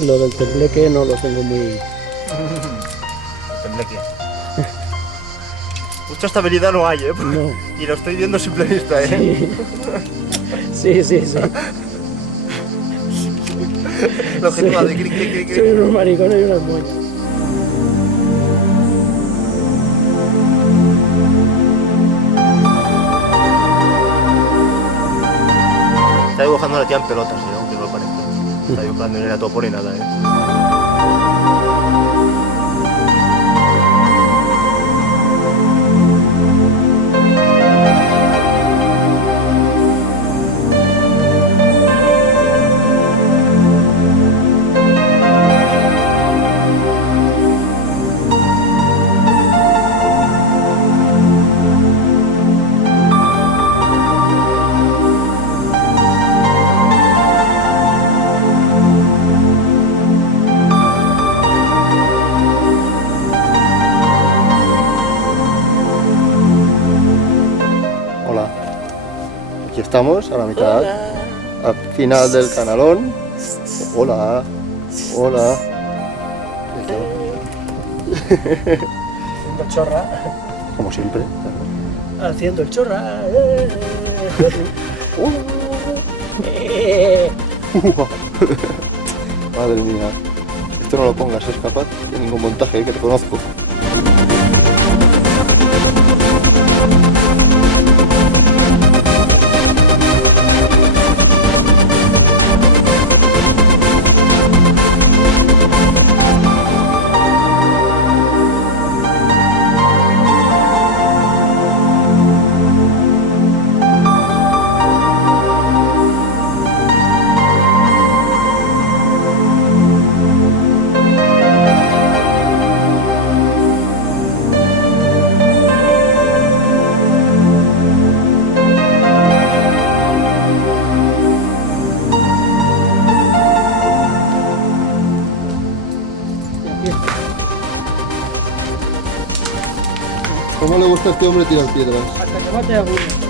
Lo del tembleque no lo tengo muy... Tembleque. Mucha estabilidad no hay, ¿eh? No. Y lo estoy viendo a simple vista, ¿eh? Sí, sí, sí. Lo que tú haces, clic, clic, clic, Soy clic. unos maricones y unas moñas. Está dibujando la tía en pelotas, ¿eh? Aunque no lo parezca. Está dibujando en el topo ni nada, ¿eh? Estamos a la mitad, Hola. al final del canalón. Hola, hola. Haciendo chorra. Como siempre. Haciendo el chorra. Madre mía. Esto no lo pongas, Skpat, en ningún montaje, que te conozco. gusta este hombre tirar piedras. Hasta que mate a uno.